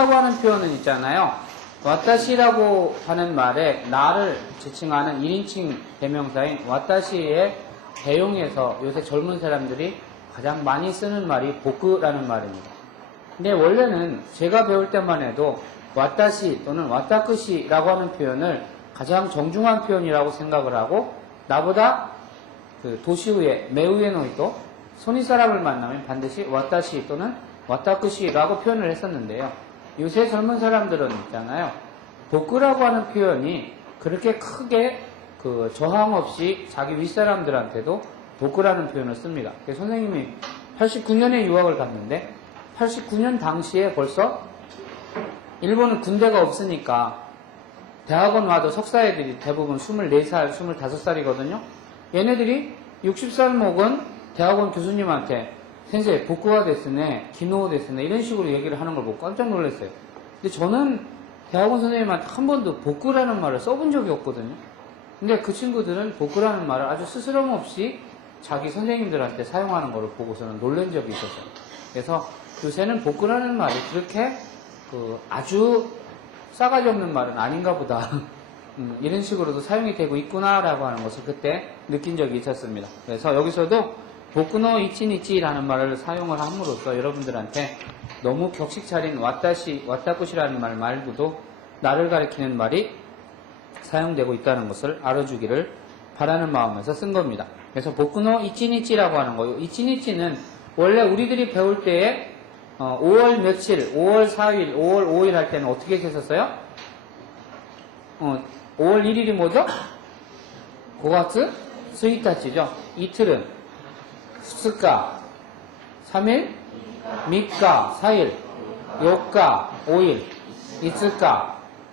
복구라고 하는 표현은 있잖아요. 와타시라고 하는 말에 나를 지칭하는 1인칭 대명사인 와타시의 대용에서 요새 젊은 사람들이 가장 많이 쓰는 말이 복구라는 말입니다. 근데 원래는 제가 배울 때만 해도 와타시 또는 와타쿠시라고 하는 표현을 가장 정중한 표현이라고 생각을 하고, 나보다 그 도시우에 매우에 노이도 손윗 사람을 만나면 반드시 와타시 또는 와타쿠시라고 표현을 했었는데요. 요새 젊은 사람들은 있잖아요. 복구라고 하는 표현이 그렇게 크게 그 저항 없이 자기 윗사람들한테도 복구라는 표현을 씁니다. 선생님이 89년에 유학을 갔는데 89년 당시에 벌써 일본은 군대가 없으니까 대학원 와도 석사애들이 대부분 24살, 25살이거든요. 얘네들이 60살 먹은 대학원 교수님한테 센세 복구가 됐으네, 기노 됐으네 이런 식으로 얘기를 하는 걸 보고 깜짝 놀랐어요. 근데 저는 대학원 선생님한테 한 번도 복구라는 말을 써본 적이 없거든요. 근데 그 친구들은 복구라는 말을 아주 스스럼 없이 자기 선생님들한테 사용하는 걸 보고서는 놀란 적이 있었어요. 그래서 요새는 복구라는 말이 그렇게 아주 싸가지 없는 말은 아닌가 보다. 이런 식으로도 사용이 되고 있구나라고 하는 것을 그때 느낀 적이 있었습니다. 그래서 여기서도 복구노 이치니치라는 말을 사용을 함으로써 여러분들한테 너무 격식 차린 와타시, 와타쿠시라는 말 말고도 나를 가리키는 말이 사용되고 있다는 것을 알아주기를 바라는 마음에서 쓴 겁니다. 그래서 복구노 이치니치라고 하는 거예요. 이치니치는 원래 우리들이 배울 때에 5월 며칠, 5월 4일, 5월 5일 할 때는 어떻게 했었어요? 5월 1일이 뭐죠? 5月 1日죠. 이틀은 2日, 3일, 3日, 4일, 4일, 5일, 5일,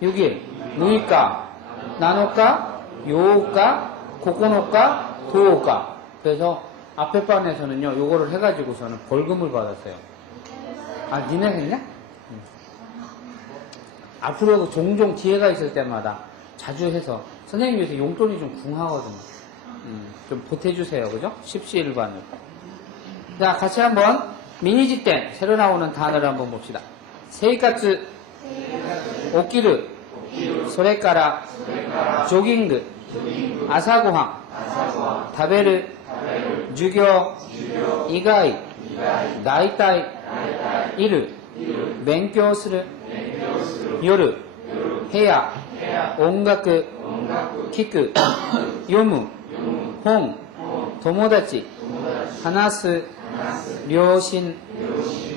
6일, 6일, 7일, 8일, 9일, 10일. 그래서 앞에 반에서는요, 요거를 해가지고서는 벌금을 받았어요. 아, 니네 했냐? 앞으로도 종종 기회가 있을 때마다 자주 해서 선생님 요새 용돈이 좀 궁하거든요. 좀 보태주세요. 그죠? 십시일반을. 자, 같이 한번 미니지땐 새로 나오는 단어를 한번 봅시다. 세이카츠, 오키르, 소레카라, 조깅, 아사고항, 타베르, 주교, 이가이, 다이타이, 이르,勉強する, 夜, 해야, 音楽, 聞く, 読む, 本, 友達, 話す, 両親,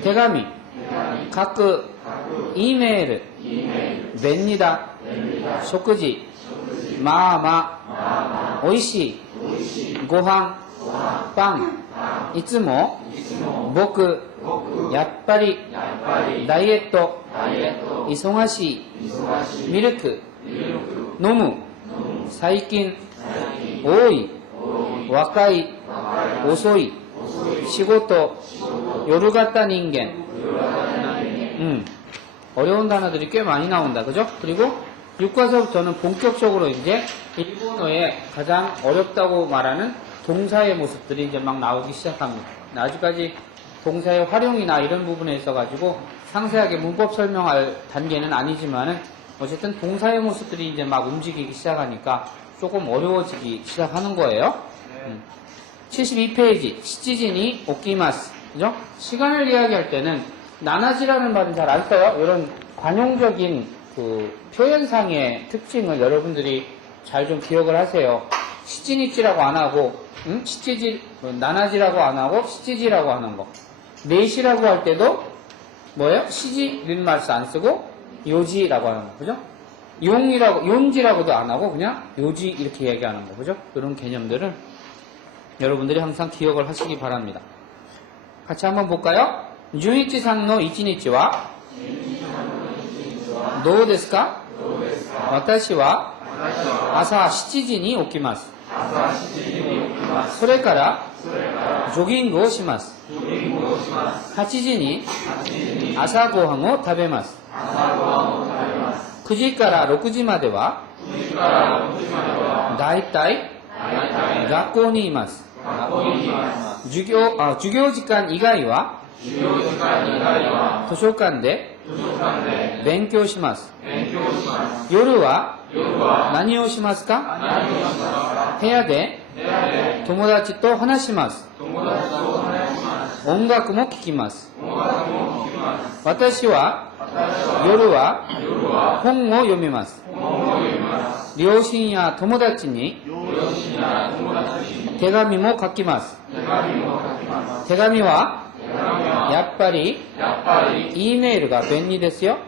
手紙, 書く, イメール, 便利だ, 食事, まあまあ, おいしい, ご飯, パン, いつも, 僕, やっぱり、ダイエット、忙しい、ミルク、飲む、最近、多い、若い、遅い、仕事、夜型人間. 어려운 단어들이 꽤 많이 나온다. 그죠? 그리고 6과서부터는 본격적으로 이제 일본어의 가장 어렵다고 말하는 동사의 모습들이 이제 막 나오기 시작합니다. 아직까지 동사의 활용이나 이런 부분에 있어가지고 상세하게 문법 설명할 단계는 아니지만은 어쨌든 동사의 모습들이 이제 막 움직이기 시작하니까 조금 어려워지기 시작하는 거예요. 72페이지 시치진이 오키마스. 그죠? 시간을 이야기할 때는 나나지라는 말은 잘 안 써요. 이런 관용적인 그 표현상의 특징을 여러분들이 잘 좀 기억을 하세요. 시치니치라고 안 하고, 시치지, 나나지라고 안 하고, 시치지라고 하는 거. 네시라고 할 때도, 뭐예요? 시지는 말스 안 쓰고, 요지라고 하는 거. 그죠? 용지라고도 안 하고, 그냥 요지 이렇게 얘기하는 거. 그죠? 이런 개념들을 여러분들이 항상 기억을 하시기 바랍니다. 같이 한번 볼까요? 11상の 1日は どうですか? 私は朝7時に起きます。それからジョギングをします。8時に朝ごはんを食べます。9時から6時まではだいたい学校にいます。授業時間以外は図書館で勉強します。夜は何をしますか？部屋で友達と話します。音楽も聴きます。私は夜は本を読みます。両親や友達に手紙も書きます。手紙はやっぱり이메일가便利ですよ.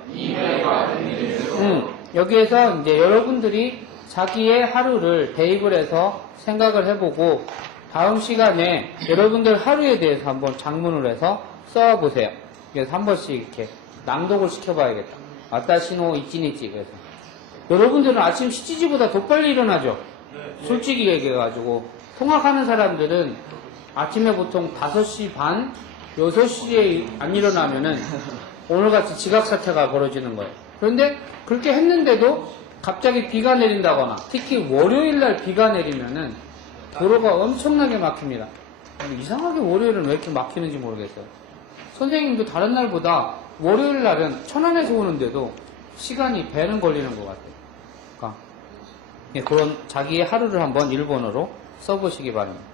여기에서 이제 여러분들이 자기의 하루를 대입을 해서 생각을 해보고 다음 시간에 여러분들 하루에 대해서 한번 작문을 해서 써보세요. 그래서 한 번씩 이렇게 낭독을 시켜봐야겠다. 와타시노 이치니치. 그래서 여러분들은 아침 시치지보다 더 빨리 일어나죠. 솔직히 얘기해가지고 통학하는 사람들은 아침에 보통 5시 반, 6시에 안 일어나면은 오늘같이 지각사태가 벌어지는 거예요. 그런데 그렇게 했는데도 갑자기 비가 내린다거나 특히 월요일날 비가 내리면은 도로가 엄청나게 막힙니다. 이상하게 월요일은 왜 이렇게 막히는지 모르겠어요. 선생님도 다른 날보다 월요일날은 천안에서 오는데도 시간이 배는 걸리는 것 같아요. 그러니까 그런 자기의 하루를 한번 일본어로 써보시기 바랍니다.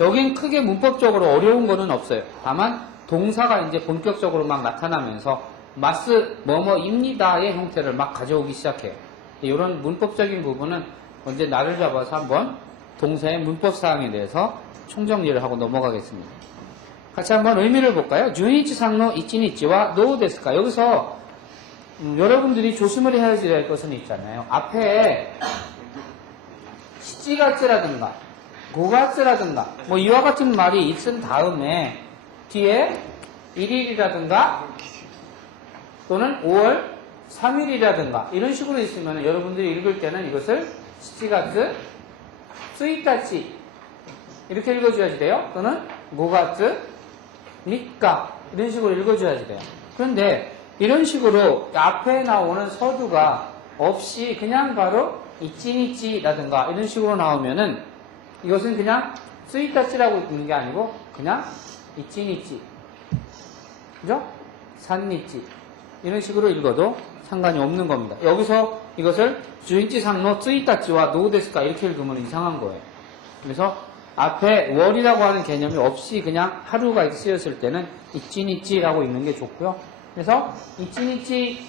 여긴 크게 문법적으로 어려운 거는 없어요. 다만 동사가 이제 본격적으로 막 나타나면서 마스 뭐뭐입니다의 형태를 막 가져오기 시작해요. 이런 문법적인 부분은 언제 날을 잡아서 한번 동사의 문법 사항에 대해서 총정리를 하고 넘어가겠습니다. 같이 한번 의미를 볼까요? 주니치상노 이치니치와 노우데스까. 여기서 여러분들이 조심을 해야 될 것은 있잖아요. 앞에 시치가츠라든가 고가츠라든가 뭐 이와 같은 말이 있은 다음에 뒤에 1일이라든가 또는 5월 3일이라든가 이런 식으로 있으면 여러분들이 읽을 때는 이것을 시치가츠 스이타치 이렇게 읽어줘야지 돼요. 또는 고가츠 미까 이런 식으로 읽어줘야지 돼요. 그런데 이런 식으로 앞에 나오는 서두가 없이 그냥 바로 이치니치라든가 이런 식으로 나오면은 이것은 그냥 스이타치라고 읽는 게 아니고 그냥 이치니치 그죠? 산니치 이런 식으로 읽어도 상관이 없는 겁니다. 여기서 이것을 주인치상노 스이타치와 노우데스까 이렇게 읽으면 이상한 거예요. 그래서 앞에 월이라고 하는 개념이 없이 그냥 하루가 쓰였을 때는 이치니치라고 읽는 게 좋고요. 그래서 이치니치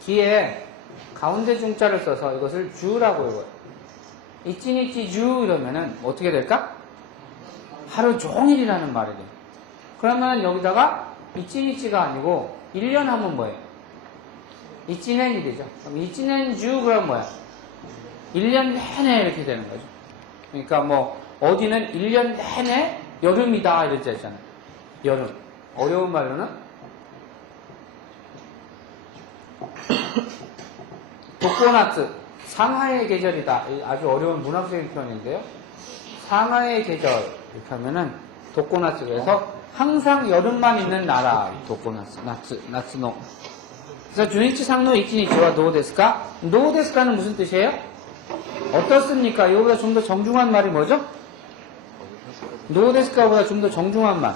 뒤에 가운데 중자를 써서 이것을 주라고 읽어요. 이치니치 주 이러면은 어떻게 될까? 하루 종일이라는 말이 돼요. 그러면 여기다가 이치니치가 아니고 1년 하면 뭐예요? 이치넨이 되죠. 그럼 이치넨 주 그럼 뭐야? 1년 내내 이렇게 되는 거죠. 그러니까 뭐 어디는 1년 내내 여름이다 이렇게 했잖아요. 여름. 어려운 말로는 도코나츠 상하의 계절이다. 아주 어려운 문학적인 표현인데요. 상하의 계절 이렇게 하면은 도코나츠 그래서 항상 여름만 있는 나라 도코나츠 나츠노. 그래서 주니치 상노 이치니치와 노데스까? 노데스까는 무슨 뜻이에요? 어떻습니까? 이거보다 좀 더 정중한 말이 뭐죠? 노데스까보다 좀 더 정중한 말.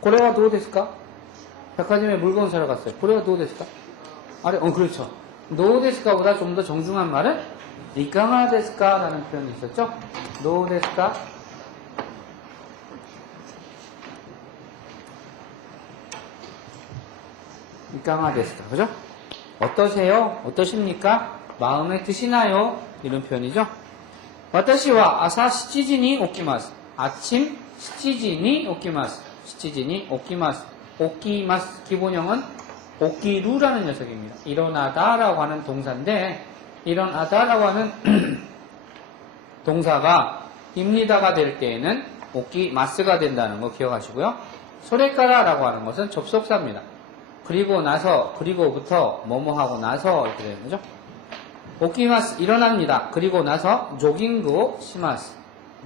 고래가 노데스까? 백화점에 물건 사러 갔어요. 고래가 노데스까? 아래, 그렇죠. 노데스까보다 좀 더 정중한 말은 이까마데스까? 라는 표현이 있었죠? 노데스까? 이까마데스까? 그죠? 어떠세요? 어떠십니까? 마음에 드시나요? 이런 표현이죠. 와타시와 아사 7時に 오키마스. 아침 7時に 오키마스. 7時に 오키마스. 오키마스. 기본형은 오키루라는 녀석입니다. 일어나다라고 하는 동사인데 일어나다라고 하는 동사가 입니다가 될 때에는 오키마스가 된다는 거 기억하시고요. 소레카라라고 하는 것은 접속사입니다. 그리고 나서, 그리고부터 뭐뭐하고 나서 이렇게 되는 거죠. 오키마스 일어납니다. 그리고 나서 조깅고 시마스.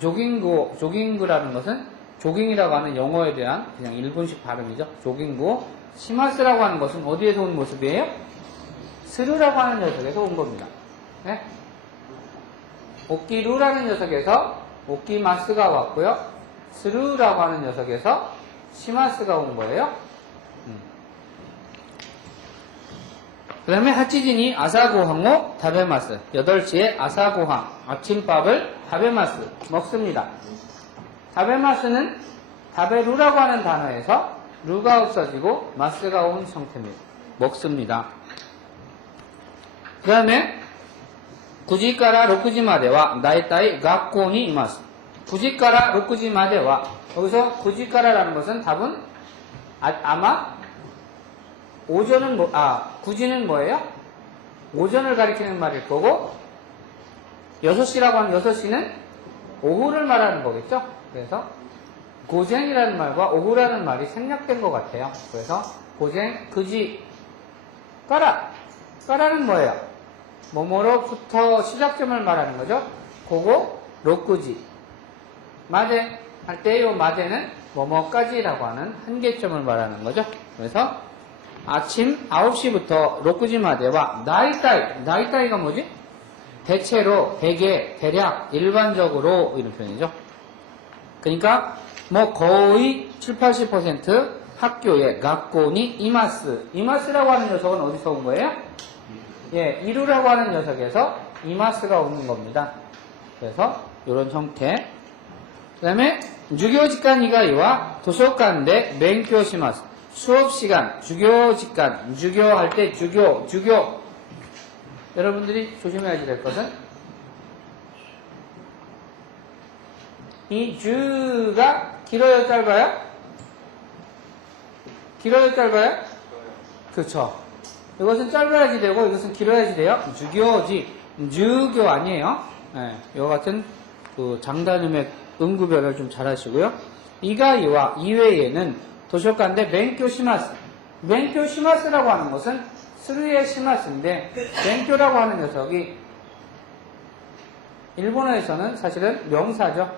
조깅구라는 것은 조깅이라고 하는 영어에 대한 그냥 일본식 발음이죠. 조깅구 시마스라고 하는 것은 어디에서 온 모습이에요? 스루라고 하는 녀석에서 온 겁니다. 네? 오키루라는 녀석에서 오키마스가 왔고요. 스루라고 하는 녀석에서 시마스가 온 거예요. 그 다음에 하치지니 아사고항오 다베마스. 8시에 아사고항, 아침밥을 다베마스, 먹습니다. 다베마스는 다베루라고 하는 단어에서 루가 없어지고 마스가 온 형태입니다. 먹습니다. 그 다음에 9시から6時まではだいたい学校にいます. 9시から 6시 までは 여기서 9시 까라라는 것은 답은 아마 오전은 9시는 뭐예요? 오전을 가리키는 말일 거고 6시라고 하는 6시는 오후를 말하는 거겠죠? 그래서 고쟁이라는 말과 오후라는 말이 생략된 것 같아요. 그래서 고쟁, 그지, 까라는 뭐예요? 뭐뭐로부터 시작점을 말하는 거죠. 그거 로꾸지. 마데 할 때 이 마데는 뭐뭐까지라고 하는 한계점을 말하는 거죠. 그래서 아침 9시부터 로꾸지 마데와 나이따이가 뭐지? 대체로, 대개, 대략, 일반적으로 이런 표현이죠. 그러니까 뭐 거의 7, 80% 학교에学校に 이마스라고 하는 녀석은 어디서 온 거예요? 예, 이루라고 하는 녀석에서 이마스가 오는 겁니다. 그래서 이런 형태. 그 다음에 授業時間以外は図書館で勉強します. 수업 시간, 授業時間, 授業할 때 주교. 여러분들이 조심해야 될 것은 이 주가 길어요, 짧아요? 길어요, 짧아요? 그렇죠. 이것은 짧아야지 되고 이것은 길어야지 돼요. 주교 아니에요. 네, 이와 같은 그 장단음의 음구별을 좀 잘 하시고요. 이가이와 이외에는 도서관대 멘교시마스. 멘교시마스라고 하는 것은 스루의 시마스인데 멘교라고 하는 녀석이 일본어에서는 사실은 명사죠.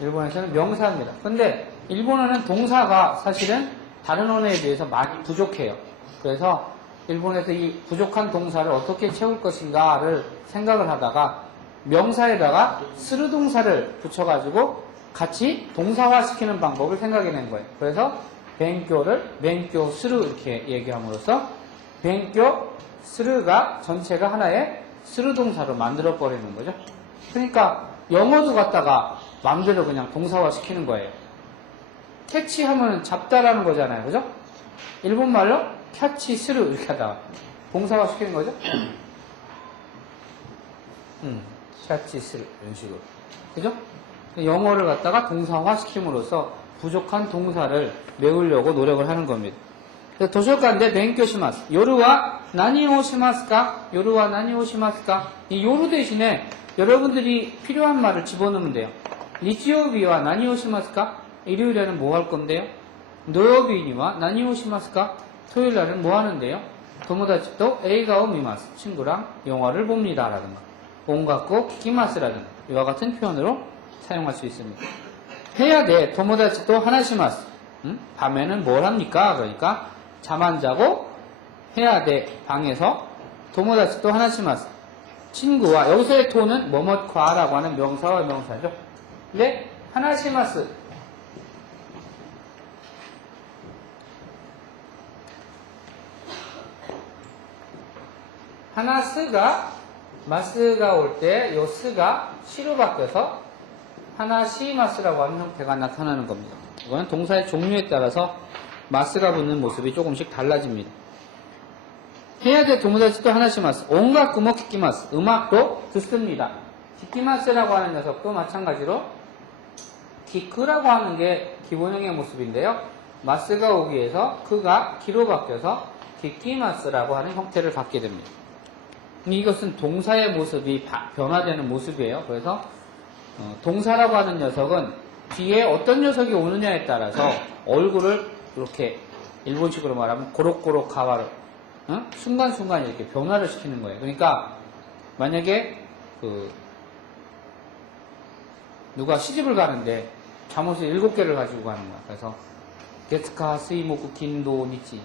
일본에서는 명사입니다. 근데 일본어는 동사가 사실은 다른 언어에 비해서 많이 부족해요. 그래서 일본에서 이 부족한 동사를 어떻게 채울 것인가를 생각을 하다가 명사에다가 스루 동사를 붙여가지고 같이 동사화시키는 방법을 생각해낸 거예요. 그래서 벤교를 벤교 스루 이렇게 얘기함으로써 벤교 스루가 전체가 하나의 스루 동사로 만들어 버리는 거죠. 그러니까 영어도 갖다가 마음대로 그냥 동사화시키는 거예요. 캐치하면 잡다라는 거잖아요. 그죠? 일본말로 캐치 스루 이렇게 하다가 동사화시키는 거죠. 캐치 스루 이런 식으로. 그죠? 영어를 갖다가 동사화시킴으로써 부족한 동사를 메우려고 노력을 하는 겁니다. 그래서 도서관대 벤교시마스. 요루와 나니오 시마스까? 요루와 나니오 시마스까? 이 요루 대신에 여러분들이 필요한 말을 집어넣으면 돼요. 니치요비와 나니오 시마스까? 일요일에는 뭐 할 건데요? 노요비니와 나니오 시마스까? 토요일날은 뭐 하는데요? 도모다치도 에이가오 미마스. 친구랑 영화를 봅니다. 라든가 온갖고 키키마스라든가 이와 같은 표현으로 사용할 수 있습니다. 해야 돼. 도모다치도 하나시마스. 밤에는 뭘 합니까? 그러니까 잠 안 자고 해야 돼. 방에서 도모다치도 하나시마스. 친구와 여기서의 토는 뭐뭐과라고 하는 명사와 명사죠. 근데 하나시마스 하나스가 마스가 올 때 요 스가 시로 바뀌어서 하나시마스라고 하는 형태가 나타나는 겁니다. 이거는 동사의 종류에 따라서 마스가 붙는 모습이 조금씩 달라집니다. 해야 될 도모다치도 하나시마스. 온갖 구모 키키마스. 음악도 듣습니다. 키키마스라고 하는 녀석도 마찬가지로 키크라고 하는 게 기본형의 모습인데요. 마스가 오기 위해서 그가 키로 바뀌어서 키키마스라고 하는 형태를 갖게 됩니다. 이것은 동사의 모습이 변화되는 모습이에요. 그래서 동사라고 하는 녀석은 뒤에 어떤 녀석이 오느냐에 따라서 얼굴을 이렇게 일본식으로 말하면 고록고록 가와를 순간순간 이렇게 변화를 시키는 거예요. 그러니까 만약에 누가 시집을 가는데 잠옷을 7개를 가지고 가는 거야. 그래서 게츠카 스이모쿠 긴도 니치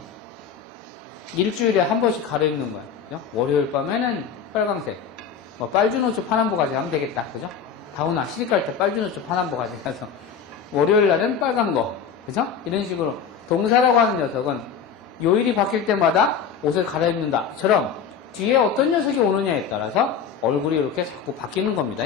일주일에 한 번씩 갈아입는 거야. 그죠? 월요일 밤에는 빨강색 빨주노초 파남보 가져가면 되겠다. 그죠? 다우나 시집 갈 때 빨주노초 파남보 가져가서 월요일 날은 빨간 거. 그죠? 이런 식으로 동사라고 하는 녀석은 요일이 바뀔 때마다 옷을 갈아입는다처럼 뒤에 어떤 녀석이 오느냐에 따라서 얼굴이 이렇게 자꾸 바뀌는 겁니다.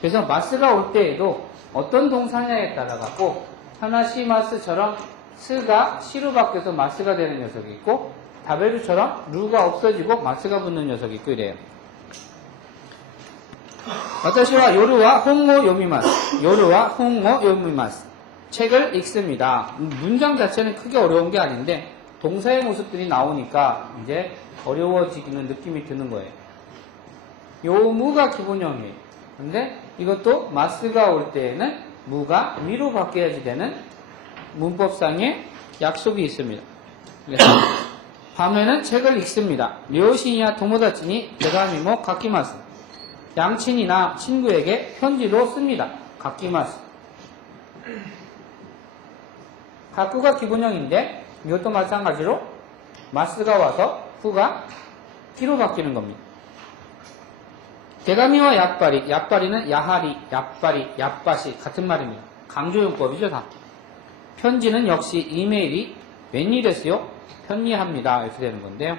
그래서 마스가 올 때에도 어떤 동사냐에 따라 갖고 하나시마스처럼 스가 시로 바뀌어서 마스가 되는 녀석이 있고 다베루처럼 루가 없어지고 마스가 붙는 녀석이 있고 이래요. 와타시와 요루와 홍오 요미마스. 요루와 홍오 요미마스. 책을 읽습니다. 문장 자체는 크게 어려운 게 아닌데 동사의 모습들이 나오니까 이제 어려워지기는 느낌이 드는 거예요. 요무가 기본형이에요. 근데 이것도 마스가 올 때에는 무가 미로 바뀌어야지 되는 문법상의 약속이 있습니다. 그래서 밤에는 책을 읽습니다. 료신이야 도모다치니 대가미모 가키마스. 양친이나 친구에게 편지도 씁니다. 가키마스. 가쿠가 기본형인데 이것도 마찬가지로 마스가 와서 후가 키로 바뀌는 겁니다. 대가미와 약바리, 약바리는 야하리, 약바리, 약바시 같은 말입니다. 강조용법이죠 다. 편지는 역시 이메일이 웬일이었어요? 편리합니다. 이렇게 되는 건데요.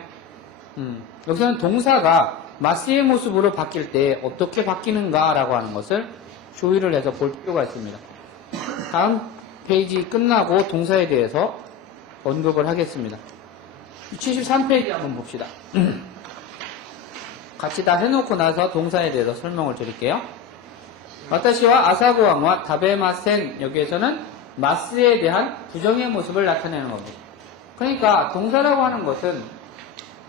여기서는 동사가 마스의 모습으로 바뀔 때 어떻게 바뀌는가라고 하는 것을 조율을 해서 볼 필요가 있습니다. 다음 페이지 끝나고 동사에 대해서 언급을 하겠습니다. 73페이지 한번 봅시다. 같이 다 해놓고 나서 동사에 대해서 설명을 드릴게요. 와타시와 아사고왕과 다베마센 여기에서는 마스에 대한 부정의 모습을 나타내는 겁니다. 그러니까 동사라고 하는 것은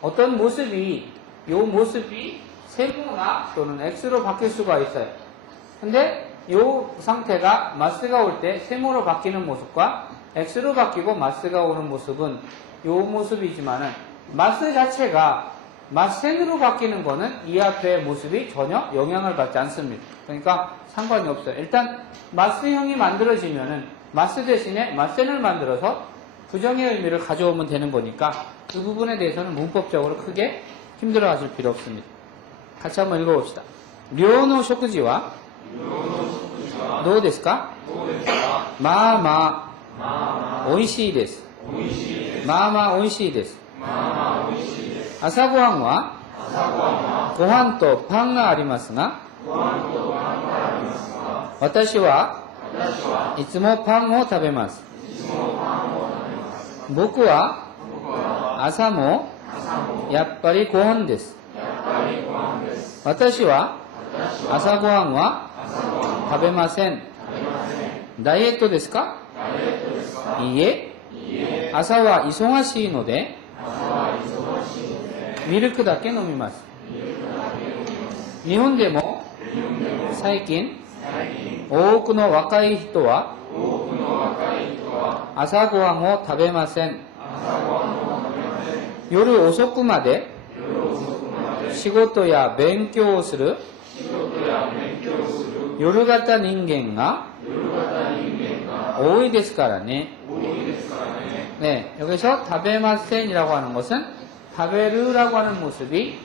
어떤 모습이 이 모습이 세모나 또는 X로 바뀔 수가 있어요. 근데 이 상태가 마스가 올 때 세모로 바뀌는 모습과 X로 바뀌고 마스가 오는 모습은 이 모습이지만은 마스 자체가 마센으로 바뀌는 거는 이 앞의 모습이 전혀 영향을 받지 않습니다. 그러니까 상관이 없어요. 일단 마스형이 만들어지면은 마스 대신에 마센을 만들어서 부정의 의미를 가져오면 되는 거니까 그 부분에 대해서는 문법적으로 크게 힘들어 하실 필요 없습니다. 같이 한번 읽어봅시다. 료노 쇼크지와どうですか? 마마 오이시이 데스. 마마 오이시이 데스. 아사고항과 고한とパンがありますが私はいつもパンを食べます。僕は朝もやっぱりご飯です。私は朝ごはんは食べません。ダイエットですか? いいえ、朝は忙しいのでミルクだけ飲みます。日本でも最近多くの若い人は朝ごはんを食べません。夜遅くまで仕事や勉強をする夜型人間が多いですからね。네, 여기서 다베마센이라고 하는 것은 다베르라고 하는 모습이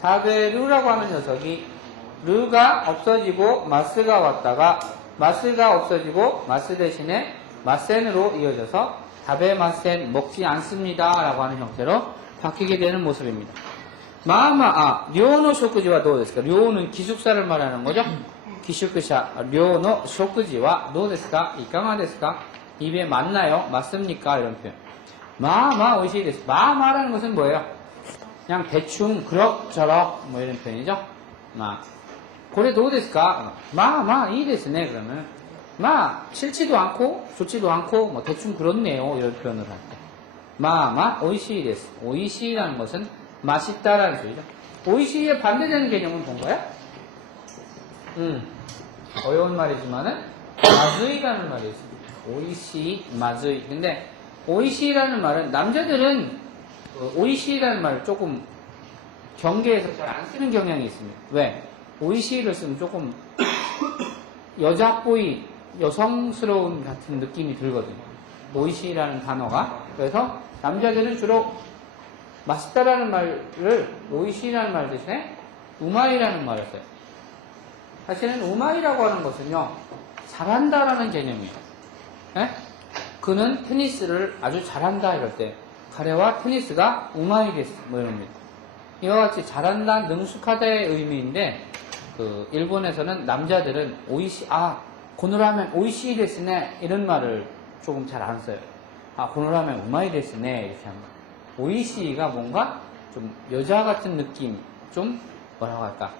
다베르라고 하는 녀석이 르가 없어지고 마스가 왔다가 마스가 없어지고 마스 대신에 마센으로 이어져서 다베마센 먹지 않습니다 라고 하는 형태로 바뀌게 되는 모습입니다. 마마 료노 쇼크지와 도우데스까? 료는 기숙사를 말하는 거죠. 기숙사 료노 쇼크지와 도우데스까? 이까가ですか? 입에 맞나요? 맞습니까? 이런 표현. 마마 오이시 데스. 마마라는 것은 뭐예요? 그냥 대충 그럭저럭 뭐 이런 표현이죠. 마. 고래 도우데스까? 마마 이 데스네. 그러면 마 싫지도 않고 좋지도 않고 뭐 대충 그렇네요. 이런 표현을 할 때. 마마 오이시 데스. 오이시라는 것은 맛있다라는 소리죠. 오이시의 반대되는 개념은 뭔가요? 어려운 말이지만은 마즈이라는 말이 있습니다. 오이시, 마즈이. 근데 오이시라는 말은 남자들은 오이시라는 말을 조금 경계해서 잘 안 쓰는 경향이 있습니다. 왜? 오이시를 쓰면 조금 여자보이, 여성스러운 같은 느낌이 들거든요. 오이시라는 단어가. 그래서 남자들은 주로 맛있다라는 말을 오이시라는 말 대신에 우마이라는 말을 써요. 사실은 우마이라고 하는 것은요, 잘한다라는 개념이에요. 예? 그는 테니스를 아주 잘한다 이럴 때 가레와 테니스가 우마이 데스 뭐 이럽니다. 이와 같이 잘한다, 능숙하다의 의미인데 그 일본에서는 남자들은 오이시 고노라면 오이시 데스네 이런 말을 조금 잘 안 써요. 고노라면 우마이 데스네 이렇게 합니다. 오이시가 뭔가 좀 여자 같은 느낌, 좀 뭐라고 할까?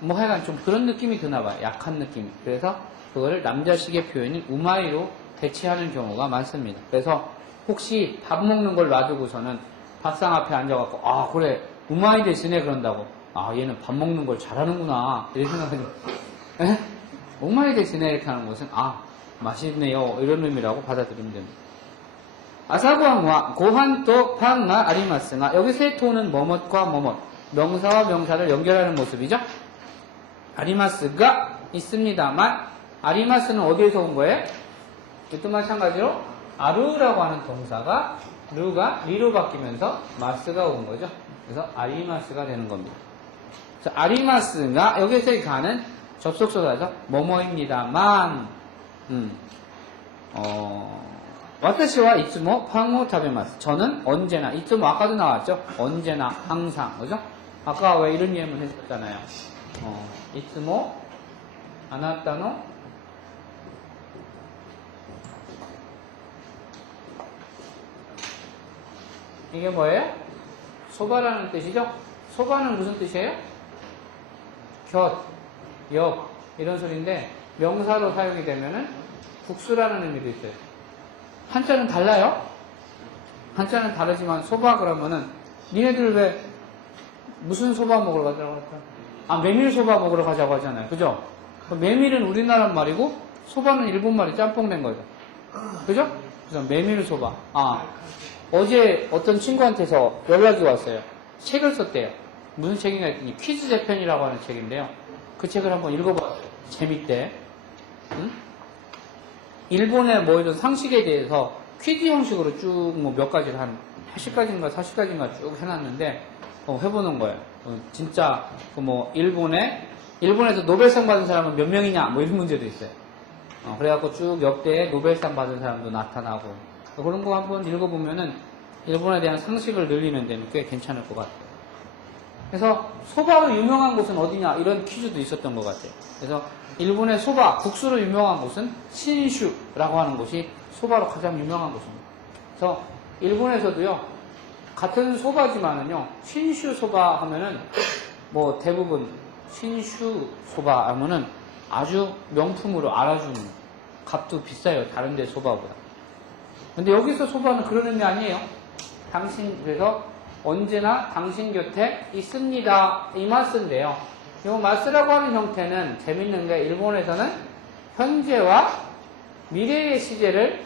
뭐 하여간 좀 그런 느낌이 드나 봐요. 약한 느낌. 그래서 그거를 남자식의 표현인 우마이로 대체하는 경우가 많습니다. 그래서 혹시 밥 먹는 걸 놔두고서는 밥상 앞에 앉아갖고 그래 우마이 데스네 그런다고 얘는 밥 먹는 걸 잘하는구나 이렇게 생각하죠. 우마이 데스네 이렇게 하는 것은 맛있네요 이런 의미라고 받아들이면 됩니다. 아사고항과 고한또 판가 아리마스가 여기서의 토는 뭐뭇과 뭐뭇 명사와 명사를 연결하는 모습이죠. 아리마스가 있습니다만 아리마스는 어디에서 온 거예요? 이것도 마찬가지로 아루라고 하는 동사가 루가 리로 바뀌면서 마스가 온 거죠. 그래서 아리마스가 되는 겁니다. 그래서 아리마스가 여기서의 가는 접속사죠. 뭐뭐입니다만 와타시와 이츠모 팡오 타베마스. 저는 언제나 이츠모 아까도 나왔죠. 언제나 항상 그죠? 아까 왜 이런 예문 했었잖아요. 이츠모 아나타노 이게 뭐예요? 소바라는 뜻이죠? 소바는 무슨 뜻이에요? 곁, 옆 이런 소리인데 명사로 사용이 되면은 국수라는 의미도 있어요. 한자는 달라요? 한자는 다르지만 소바 그러면은 니네들 왜 무슨 소바 먹으러 가자고 할까? 메밀 소바 먹으러 가자고 하잖아요. 그죠? 메밀은 우리나라 말이고 소바는 일본 말이 짬뽕된 거죠. 그죠? 그래서 메밀 소바. 어제 어떤 친구한테서 연락이 왔어요. 책을 썼대요. 무슨 책인가 했더니 퀴즈 재편이라고 하는 책인데요. 그 책을 한번 읽어봤어요. 재밌대. 응? 일본의 뭐 이런 상식에 대해서 퀴즈 형식으로 쭉 뭐 몇 가지를 한 80가지인가 40가지인가 쭉 해놨는데 해보는 거예요. 진짜 뭐 일본에서 노벨상 받은 사람은 몇 명이냐 뭐 이런 문제도 있어요. 그래갖고 쭉 역대에 노벨상 받은 사람도 나타나고 그런 거 한번 읽어보면은 일본에 대한 상식을 늘리는 데는 꽤 괜찮을 것 같아요. 그래서 소바로 유명한 곳은 어디냐 이런 퀴즈도 있었던 것 같아요. 그래서 일본의 소바, 국수로 유명한 곳은 신슈라고 하는 곳이 소바로 가장 유명한 곳입니다. 그래서 일본에서도요 같은 소바지만은요 신슈 소바 하면은 뭐 대부분 신슈 소바 하면은 아주 명품으로 알아주는 값도 비싸요. 다른 데 소바보다. 근데 여기서 소바는 그런 의미 아니에요. 그래서 언제나 당신 곁에 있습니다. 이 마스인데요. 이 마스라고 하는 형태는 재밌는 게 일본에서는 현재와 미래의 시제를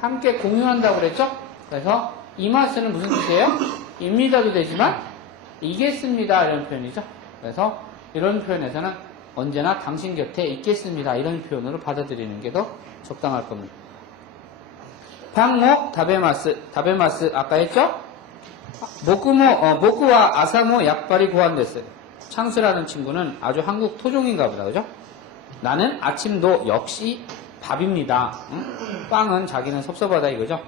함께 공유한다고 그랬죠? 그래서 이 마스는 무슨 뜻이에요? 입니다도 되지만 이겠습니다 이런 표현이죠. 그래서 이런 표현에서는 언제나 당신 곁에 있겠습니다 이런 표현으로 받아들이는 게 더 적당할 겁니다. 방모 다베마스 아까 했죠? 모쿠와 아사모 약발이 고안됐어요. 창수라는 친구는 아주 한국 토종인가 보다 그죠? 나는 아침도 역시 밥입니다. 응? 빵은 자기는 섭섭하다 이거죠?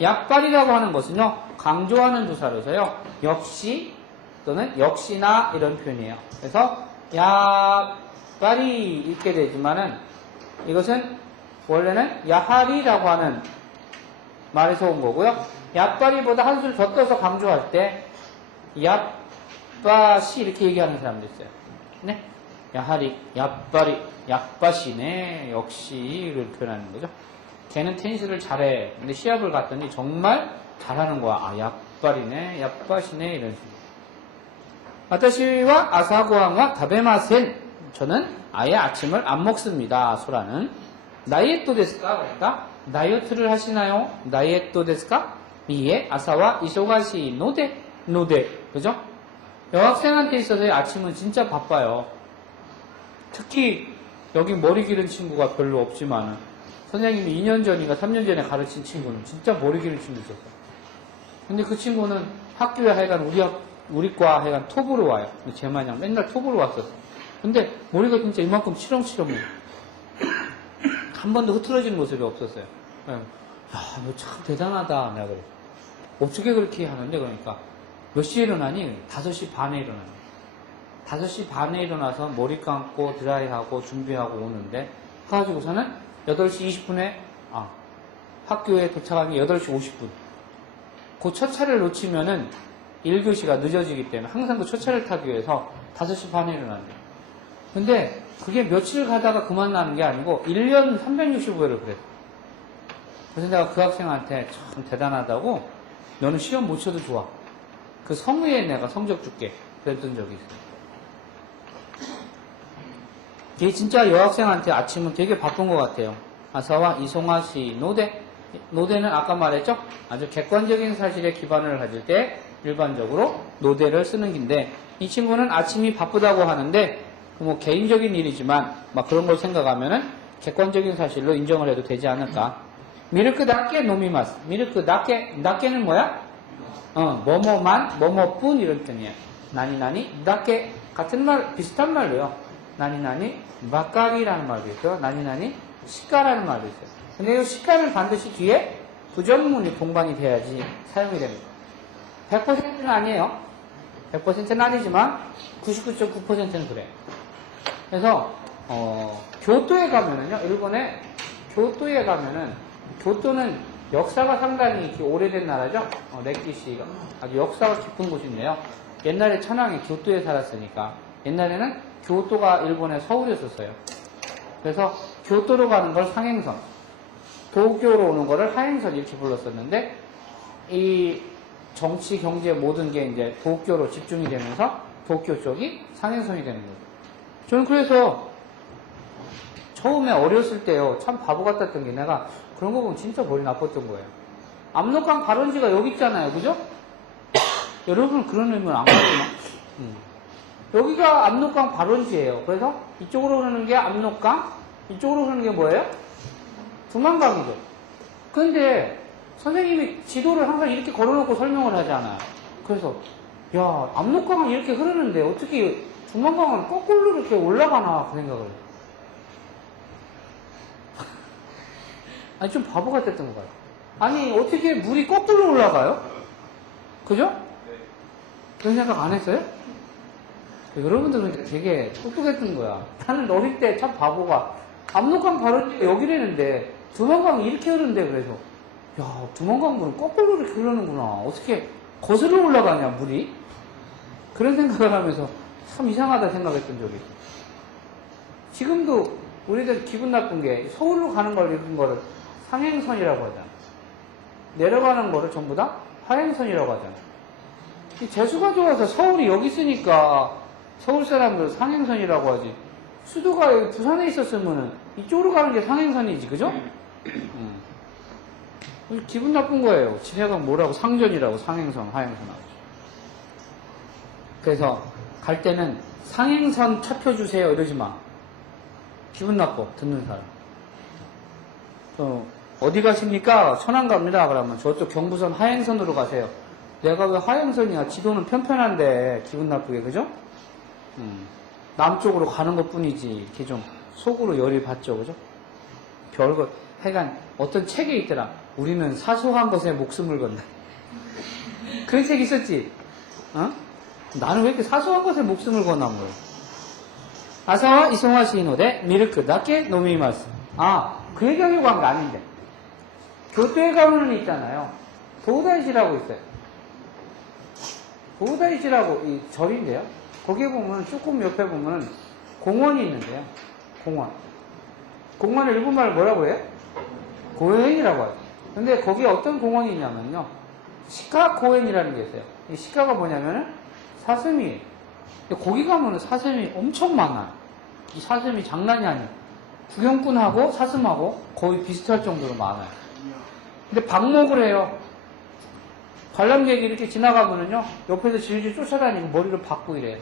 약발이라고 하는 것은요 강조하는 부사로서요 역시 또는 역시나 이런 표현이에요. 그래서 약발이 있게 되지만은 이것은 원래는 야하리라고 하는 말에서 온 거고요. 약발이보다 한 술 더 떠서 강조할 때 약바시 이렇게 얘기하는 사람도 있어요. 네? 야하리, 약발이, 약바시네 역시 이걸 표현하는 거죠. 걔는 테니스를 잘해. 근데 시합을 갔더니 정말 잘하는 거야. 약발이네, 약바시네 이런 식으로. 와타시와 아사고항과 다베마센 저는 아예 아침을 안 먹습니다. 소라는 다이에토 데스까? 그러니까 다이어트를 하시나요? 다이에토 데스까? 이에 아사와 이소가시 노데 그죠? 여학생한테 있어서의 아침은 진짜 바빠요. 특히 여기 머리 기른 친구가 별로 없지만은 선생님이 2년 전인가 3년 전에 가르친 친구는 진짜 머리 기른 친구 있었어요. 근데 그 친구는 학교에 하여간 우리 과 하여간 톱으로 와요. 제 마냥 맨날 톱으로 왔었어요. 근데 머리가 진짜 이만큼 치렁치렁해요. 한 번도 흐트러진 모습이 없었어요. 너 참 대단하다. 내가 그래. 어떻게 그렇게 하는데? 그러니까. 몇 시에 일어나니? 5시 반에 일어나니. 5시 반에 일어나서 머리 감고 드라이하고 준비하고 오는데, 그래가지고서는 8시 20분에, 학교에 도착하기 8시 50분. 그 첫 차를 놓치면은 1교시가 늦어지기 때문에 항상 그 첫 차를 타기 위해서 5시 반에 일어난대요. 근데 그게 며칠 가다가 그만 나는 게 아니고 1년 365일을 그랬어. 그래서 내가 그 학생한테 참 대단하다고, 너는 시험 못 쳐도 좋아. 그 성의에 내가 성적 줄게. 그랬던 적이 있어요. 이게 진짜 여학생한테 아침은 되게 바쁜 것 같아요. 아사와 이송아시 노대. 노대는 아까 말했죠? 아주 객관적인 사실에 기반을 가질 때 일반적으로 노대를 쓰는 긴데, 이 친구는 아침이 바쁘다고 하는데, 뭐 개인적인 일이지만 막 그런 걸 생각하면은 객관적인 사실로 인정을 해도 되지 않을까. 미르크 낫게 노미마스. 미르크 낫게는 뭐야? 뭐뭐만, 뭐뭐뿐 이런 뜻이에요. 나니나니, 낫게 같은 말, 비슷한 말로요. 나니나니, 막가리라는 말도 있고요. 나니나니, 시가라는 말도 있어요. 근데 이 시가는 반드시 뒤에 부정문이 동반이 돼야지 사용이 됩니다. 100%는 아니에요. 100%는 아니지만 99.9%는 그래요. 그래서 교토에 가면은요, 일본에 교토에 가면은, 교토는 역사가 상당히 이렇게 오래된 나라죠. 렉기시가 아주 역사가 깊은 곳인데요. 옛날에 천황이 교토에 살았으니까 옛날에는 교토가 일본의 서울이었었어요. 그래서 교토로 가는 걸 상행선, 도쿄로 오는 거를 하행선 이렇게 불렀었는데, 이 정치, 경제 모든 게 이제 도쿄로 집중이 되면서 도쿄 쪽이 상행선이 되는 거죠. 저는 그래서 처음에 어렸을 때요, 참 바보 같았던 게, 내가 그런 거 보면 진짜 머리 나빴던 거예요. 압록강 발원지가 여기 있잖아요. 그죠? 여러분 그런 의미는 안 가지나? 여기가 압록강 발원지예요. 그래서 이쪽으로 흐르는 게 압록강, 이쪽으로 흐르는 게 뭐예요? 두만강이죠. 근데 선생님이 지도를 항상 이렇게 걸어놓고 설명을 하잖아요. 그래서 야, 압록강은 이렇게 흐르는데 어떻게 두만강은 거꾸로 이렇게 올라가나 그 생각을 해요. 아니 좀 바보 같았던 것 같아요. 아니 어떻게 물이 거꾸로 올라가요? 그죠? 그런 생각 안 했어요? 여러분들은 되게 똑똑했던 거야. 나는 어릴 때 참 바보가, 압록강 바로 여기라는데 두만강이 이렇게 흐르는데, 그래서 야, 두만강 물은 거꾸로 이렇게 흐르는구나. 어떻게 거슬러 올라가냐 물이? 그런 생각을 하면서 참 이상하다 생각했던 적이 있어요. 지금도 우리들 기분 나쁜 게, 서울로 가는 걸 이런 거를 상행선이라고 하잖아. 내려가는 거를 전부 다 하행선이라고 하잖아. 재수가 좋아서 서울이 여기 있으니까 서울 사람들 상행선이라고 하지. 수도가 여기 부산에 있었으면은 이쪽으로 가는 게 상행선이지, 그죠? 기분 나쁜 거예요. 지네가 뭐라고 상전이라고 상행선, 하행선 하고. 그래서 갈 때는 상행선 차표 주세요 이러지 마. 기분 나빠, 듣는 사람. 어디 가십니까? 천안 갑니다. 그러면 저쪽 경부선 하행선으로 가세요. 내가 왜 하행선이야? 지도는 편편한데 기분 나쁘게, 그죠? 남쪽으로 가는 것 뿐이지. 이렇게 좀 속으로 열이 받죠, 그죠? 별것. 하여간 어떤 책에 있더라. 우리는 사소한 것에 목숨을 건다. 그런 책 있었지? 나는 왜 이렇게 사소한 것에 목숨을 거나 거예요? 아사와 이송하시노데 미르크 나게 노미마스. 그 얘기하려고 한 거 아닌데. 교토에 가면은 있잖아요. 도다이시라고 있어요. 도다이시라고 이 절인데요. 거기에 보면 조금 옆에 보면 공원이 있는데요. 공원. 공원을 일본말로 뭐라고 해요? 고엔이라고 하죠. 근데 거기에 어떤 공원이 있냐면요. 시카 고엔이라는 게 있어요. 이 시카가 뭐냐면은 사슴이에요. 근데 거기 가면은 사슴이 엄청 많아요. 이 사슴이 장난이 아니에요. 구경꾼하고 사슴하고 거의 비슷할 정도로 많아요. 근데 방목을 해요. 관람객이 이렇게 지나가면은요, 옆에서 질질 쫓아다니고 머리를 박고 이래요.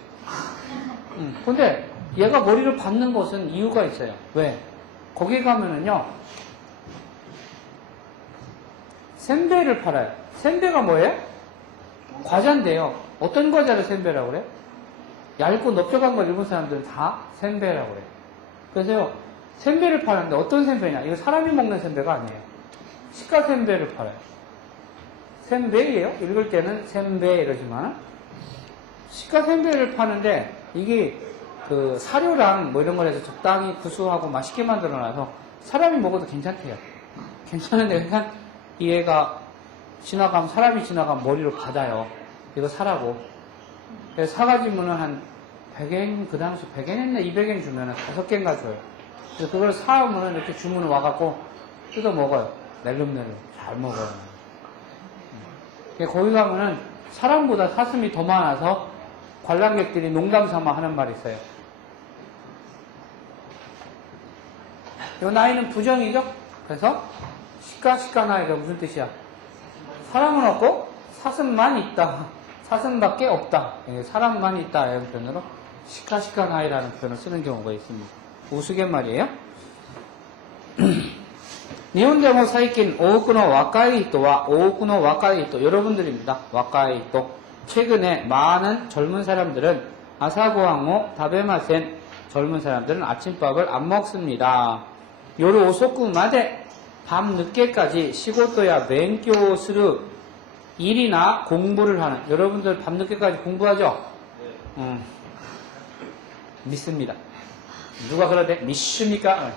근데 얘가 머리를 박는 것은 이유가 있어요. 왜? 거기 가면은요, 센베를 팔아요. 센베가 뭐예요? 과자인데요. 어떤 과자를 센베라고 그래? 얇고 넓적한 걸 일본 사람들은 다 센베라고 그래요. 그래서요, 센베를 파는데 어떤 센베냐? 이거 사람이 먹는 센베가 아니에요. 시가센배를 팔아요. 센배예요. 읽을 때는 센배 이러지만 시가센배를 파는데 이게 그 사료랑 뭐 이런 걸 해서 적당히 구수하고 맛있게 만들어놔서 사람이 먹어도 괜찮대요. 괜찮은데 그냥 얘가 사람이 지나가면 머리로 받아요. 이거 사라고. 그래서 사가지고는 한 100엔, 그 당시 100엔이나 200엔 주면은 5개인가 줘요. 그래서 그걸 사오면은 이렇게 주문을 와갖고 뜯어 먹어요. 낼름낼름. 잘 먹어요. 거기 가면은 사람보다 사슴이 더 많아서 관람객들이 농담 삼아 하는 말이 있어요. 이 나이는 부정이죠? 그래서 시가 나이가 무슨 뜻이야? 사람은 없고 사슴만 있다. 사슴밖에 없다. 사람만 있다. 이런 표현으로 시가 나이라는 표현을 쓰는 경우가 있습니다. 우스갯말이에요. 日本でも最近多くの若い人は多くの若い人 여러분들입니다. 若い人 최근에 많은 젊은 사람들은 아사고항を 食べません 젊은 사람들은 아침밥을 안 먹습니다. 요르 오소쿠마데 밤 늦게까지 시고토야 벤교する 일이나 공부를 하는 여러분들 밤 늦게까지 공부하죠? 믿습니다. 누가 그러대? 믿습니까?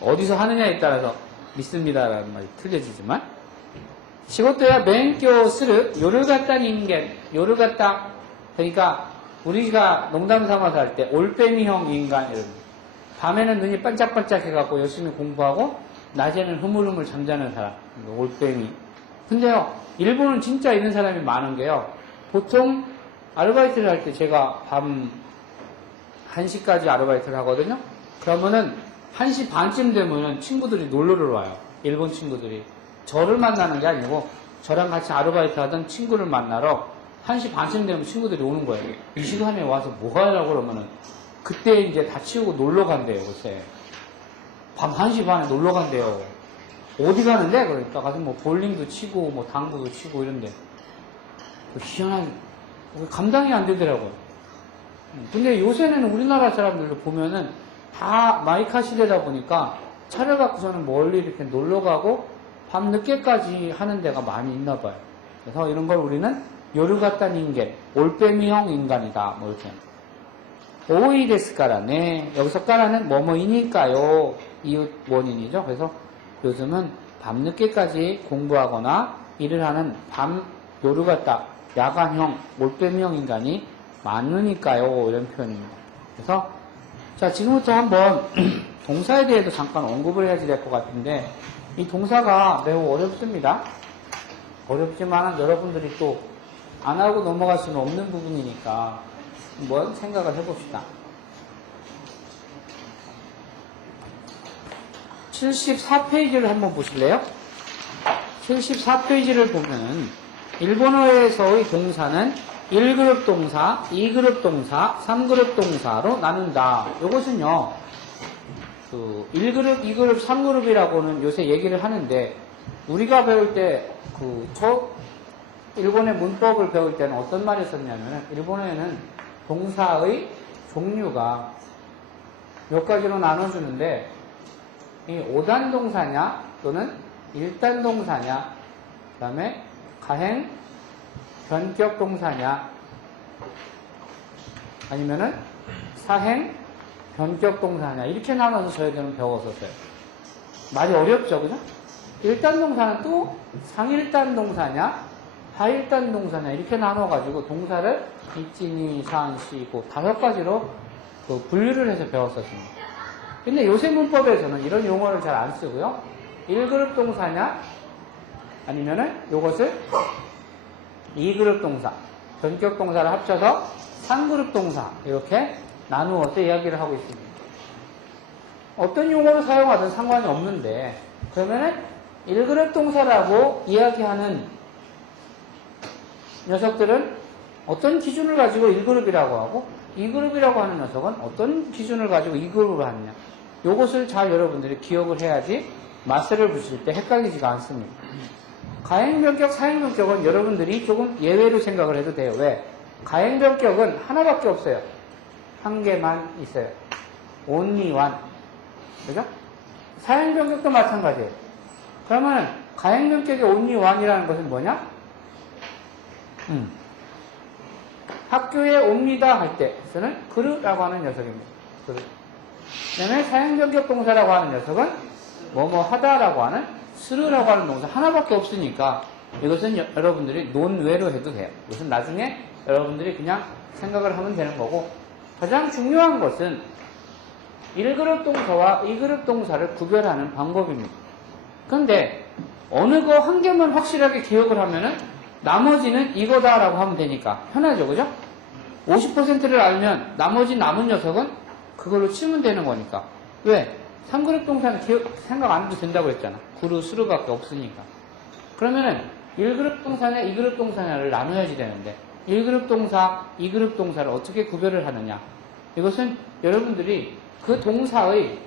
어디서 하느냐에 따라서 믿습니다라는 말이 틀려지지만 시고토야 벤교する 요르가타 인간 요르가타 그러니까 우리가 농담 삼아서 할 때 올빼미형 인간 이런 밤에는 눈이 반짝반짝 해갖고 열심히 공부하고 낮에는 흐물흐물 잠자는 사람 올빼미. 근데요 일본은 진짜 이런 사람이 많은 게요 보통 아르바이트를 할 때 제가 밤 1시까지 아르바이트를 하거든요. 그러면은 1시 반쯤 되면은 친구들이 놀러를 와요. 일본 친구들이. 저를 만나는 게 아니고 저랑 같이 아르바이트 하던 친구를 만나러 1시 반쯤 되면 친구들이 오는 거예요. 이 시간에 와서 뭐 하려고 그러면은 그때 이제 다 치우고 놀러 간대요, 요새. 밤 1시 반에 놀러 간대요. 어디 가는데? 그러니까 가서 뭐 볼링도 치고 뭐 당구도 치고 이런데. 희한하게 감당이 안 되더라고요. 근데 요새는 우리나라 사람들도 보면은 다 마이카 시대다 보니까 차를 갖고서는 멀리 이렇게 놀러 가고 밤 늦게까지 하는 데가 많이 있나 봐요. 그래서 이런 걸 우리는 요르가타 인간, 올빼미형 인간이다. 뭐 이렇게. 오이 데스까라네. 여기서 까라는 뭐뭐이니까요. 이웃 원인이죠. 그래서 요즘은 밤늦게까지 공부하거나 일을 하는 밤 요르가타, 야간형, 올빼미형 인간이 많으니까요. 이런 표현입니다. 그래서 자 지금부터 한번 동사에 대해서 잠깐 언급을 해야지 될 것 같은데 이 동사가 매우 어렵습니다. 어렵지만 여러분들이 또 안 하고 넘어갈 수는 없는 부분이니까 한번 생각을 해봅시다. 74페이지를 한번 보실래요? 74페이지를 보면 일본어에서의 동사는 1그룹 동사, 2그룹 동사, 3그룹 동사로 나눈다. 이것은요, 1그룹, 2그룹, 3그룹이라고는 요새 얘기를 하는데, 우리가 배울 때, 일본의 문법을 배울 때는 어떤 말을 썼냐면, 일본어에는 동사의 종류가 몇 가지로 나눠주는데, 이 5단 동사냐, 또는 1단 동사냐, 그 다음에 가행, 변격 동사냐, 아니면은 사행, 변격 동사냐, 이렇게 나눠서 저희들은 배웠었어요. 말이 어렵죠, 그죠? 1단 동사는 또 상일단 동사냐, 하일단 동사냐, 이렇게 나눠가지고 동사를 이찌니, 산시고 5가지로 분류를 해서 배웠었습니다. 근데 요새 문법에서는 이런 용어를 잘 안 쓰고요. 1그룹 동사냐, 아니면은 요것을 2그룹 동사, 변격 동사를 합쳐서 3그룹 동사 이렇게 나누어서 이야기를 하고 있습니다. 어떤 용어를 사용하든 상관이 없는데 그러면은 1그룹 동사라고 이야기하는 녀석들은 어떤 기준을 가지고 1그룹이라고 하고 2그룹이라고 하는 녀석은 어떤 기준을 가지고 2그룹을 하느냐, 이것을 잘 여러분들이 기억을 해야지 마스를 붙일 때 헷갈리지가 않습니다. 가행변격, 사행변격은 여러분들이 조금 예외로 생각을 해도 돼요. 왜? 가행변격은 하나밖에 없어요. 한 개만 있어요. only one. 그죠? 사행변격도 마찬가지예요. 그러면 가행변격의 only one이라는 것은 뭐냐? 학교에 옵니다 할 때 쓰는 그르라고 하는 녀석입니다. 그르. 그다음에 사용변격 동사라고 하는 녀석은 뭐뭐 하다라고 하는 스르라고 하는 동사 하나밖에 없으니까 이것은 여러분들이 논외로 해도 돼요. 이것은 나중에 여러분들이 그냥 생각을 하면 되는 거고, 가장 중요한 것은 1그룹 동사와 2그룹 동사를 구별하는 방법입니다. 그런데 어느 거 한 개만 확실하게 기억을 하면은 나머지는 이거다라고 하면 되니까 편하죠, 그죠? 50%를 알면 나머지 남은 녀석은 그걸로 치면 되는 거니까. 왜? 3그룹 동사는 생각 안 해도 된다고 했잖아. 구르, 수르밖에 없으니까. 그러면은 1그룹 동사냐 2그룹 동사냐를 나눠야지 되는데 1그룹 동사, 2그룹 동사를 어떻게 구별을 하느냐. 이것은 여러분들이 그 동사의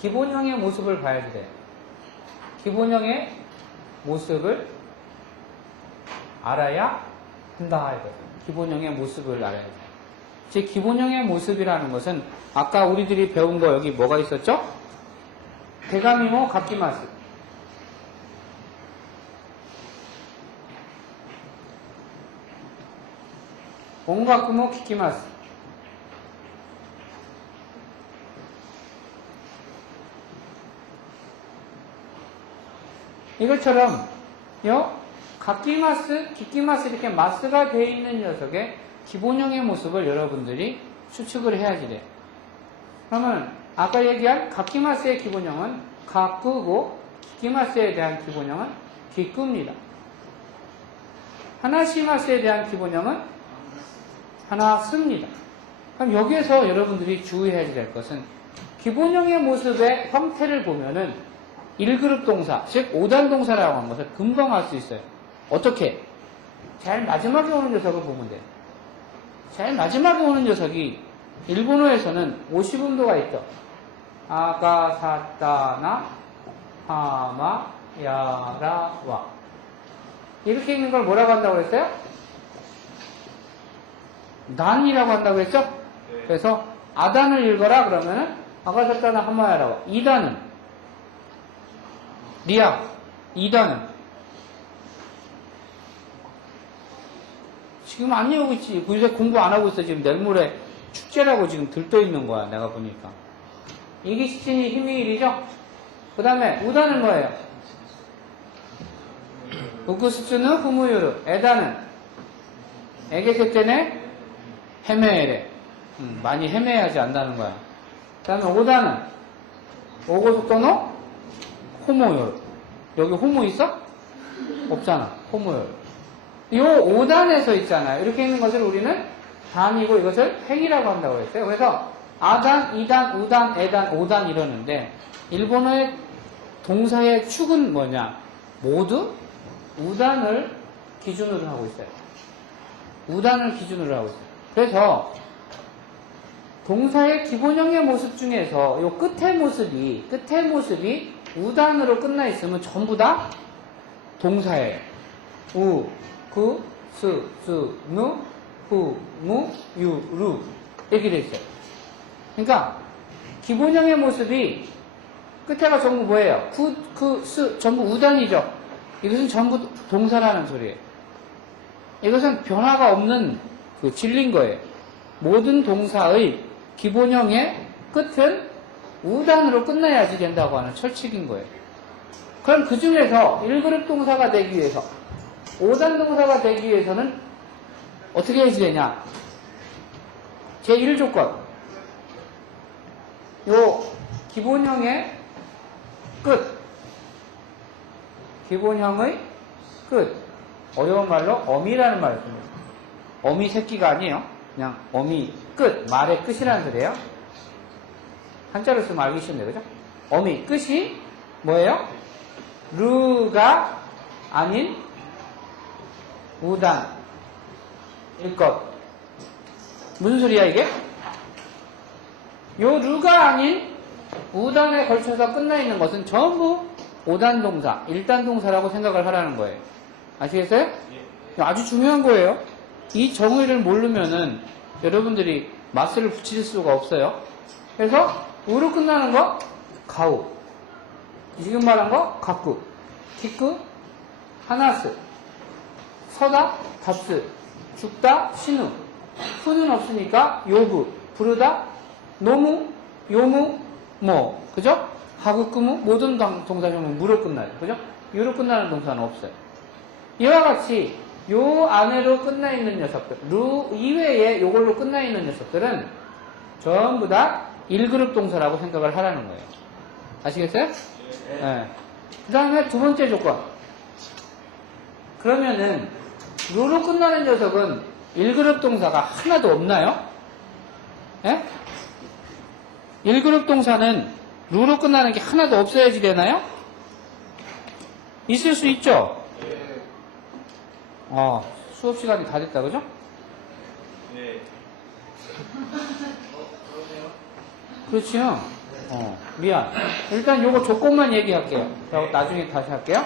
기본형의 모습을 봐야지 돼요. 기본형의 모습을 알아야 한다. 기본형의 모습을 알아야 돼요. 제 기본형의 모습이라는 것은 아까 우리들이 배운 거 여기 뭐가 있었죠? 대가미모 가키마스. 온가쿠모 키키마스. 이것처럼 가키마스, 키키마스 이렇게 마스가 되어 있는 녀석의 기본형의 모습을 여러분들이 추측을 해야지 돼요. 그러면 아까 얘기한 가키마스의 기본형은 가꾸고 키키마스에 대한 기본형은 기꾸입니다. 하나시마스에 대한 기본형은 하나스입니다. 그럼 여기에서 여러분들이 주의해야 될 것은 기본형의 모습의 형태를 보면은 1그룹 동사, 즉 5단 동사라고 하는 것을 금방 알 수 있어요. 어떻게? 제일 마지막에 오는 녀석을 보면 돼요. 제일 마지막에 오는 녀석이 일본어에서는 50음도가 있죠. 아가, 사타나, 하마, 야라, 와. 이렇게 있는 걸 뭐라고 한다고 했어요? 단이라고 한다고 했죠? 그래서 아단을 읽어라 그러면은 아가, 사타나, 하마, 야라, 와. 2단은 리아, 2단은 지금 안 외우고 있지. 요새 공부 안 하고 있어. 지금 내일 모레 축제라고 지금 들떠 있는 거야. 내가 보니까. 이게 시신이 히미일이죠? 그 다음에 우단은 뭐예요? 우쿠스츠는 후무유르. 에다는 에게세테네 헤메에레. 많이 헤매야지 안다는 거야. 그 다음에 오다는 오고속도노 호모요르. 여기 호모 있어? 없잖아. 호모요르. 이 5단에서 있잖아요. 이렇게 있는 것을 우리는 단이고 이것을 획이라고 한다고 했어요. 그래서 아단, 2단, 우단, 에단, 5단 이러는데 일본어의 동사의 축은 뭐냐? 모두 우단을 기준으로 하고 있어요. 우단을 기준으로 하고 있어요. 그래서 동사의 기본형의 모습 중에서 이 끝의 모습이 우단으로 끝나 있으면 전부 다 동사예요. 우, 구, 스, 수, 누, 후, 무, 유, 루 이렇게 돼 있어요. 그러니까 기본형의 모습이 끝에가 전부 뭐예요? 구, 그, 스 전부 우단이죠. 이것은 전부 동사라는 소리예요. 이것은 변화가 없는 그 진리인 거예요. 모든 동사의 기본형의 끝은 우단으로 끝나야지 된다고 하는 철칙인 거예요. 그럼 그 중에서 1그룹 동사가 되기 위해서 5단 동사가 되기 위해서는 어떻게 해야지 되냐? 제1조건. 요 기본형의 끝. 기본형의 끝. 어려운 말로 어미라는 말을 씁니다. 어미 새끼가 아니에요. 그냥 어미 끝. 말의 끝이라는 소리예요. 한자로 쓰면 알기 쉬운데, 그죠? 어미 끝이 뭐예요? 루가 아닌 우단 일것. 무슨 소리야 이게? 요 루가 아닌 우단에 걸쳐서 끝나 있는 것은 전부 5단 동사, 1단 동사라고 생각을 하라는 거예요. 아시겠어요? 아주 중요한 거예요. 이 정의를 모르면은 여러분들이 마스를 붙일 수가 없어요. 그래서 우로 끝나는 거 가우. 지금 말한 거 가쿠, 키쿠, 하나스, 서다, 다스, 죽다, 신우, 후는 없으니까 요부, 부르다, 노무, 요무, 뭐, 그죠? 하구쿠무, 모든 동사형은 무로 끝나요. 그죠? 유로 끝나는 동사는 없어요. 이와 같이 요 안으로 끝나 있는 녀석들, 루 이외에 요걸로 끝나 있는 녀석들은 전부 다 1그룹 동사라고 생각을 하라는 거예요. 아시겠어요? 네. 그 다음에 두 번째 조건. 그러면은 루로 끝나는 녀석은 1그룹 동사가 하나도 없나요? 예? 1그룹 동사는 루로 끝나는 게 하나도 없어야지 되나요? 있을 수 있죠? 수업 시간이 다 됐다, 그죠? 네. 그렇지요? 미안. 일단 요거 조건만 얘기할게요. 그리고 나중에 다시 할게요.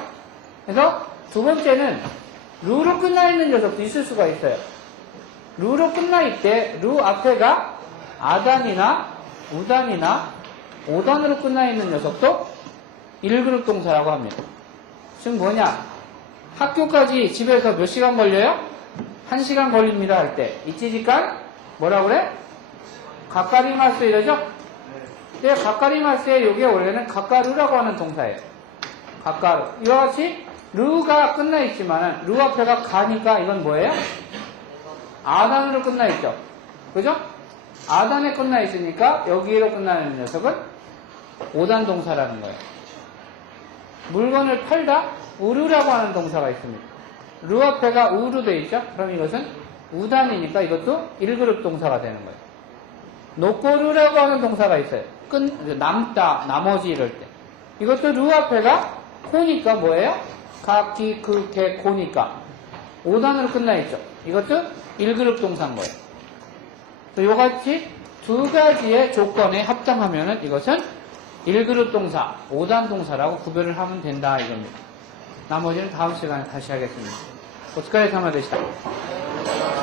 그래서 두 번째는 루로 끝나 있는 녀석도 있을 수가 있어요. 루로 끝나 있대, 루 앞에가 아단이나 우단이나 오단으로 끝나 있는 녀석도 1그룹 동사라고 합니다. 지금 뭐냐? 학교까지 집에서 몇 시간 걸려요? 1시간 걸립니다 할 때 이치지간 뭐라 그래? 가까리마스 이러죠? 근데 가까리마스에 이게 원래는 가까루라고 하는 동사예요. 가까루. 이와 같이 루가 끝나 있지만은 루 앞에가 가니까 이건 뭐예요? 아단으로 끝나 있죠. 그죠? 아단에 끝나 있으니까 여기로 끝나는 녀석은 오단 동사라는 거예요. 물건을 팔다 우르라고 하는 동사가 있습니다. 루 앞에가 우르 돼 있죠? 그럼 이것은 우단이니까 이것도 1그룹 동사가 되는 거예요. 노꼬루라고 하는 동사가 있어요. 남다, 나머지 이럴 때. 이것도 루 앞에가 코니까 뭐예요? 가, 기, 그, 개, 코니까. 5단으로 끝나 있죠. 이것도 1그룹 동사인 거예요. 요같이 두 가지의 조건에 합당하면은 이것은 1그룹 동사, 5단 동사라고 구별을 하면 된다 이겁니다. 나머지는 다음 시간에 다시 하겠습니다. 오츠카레 사마でした.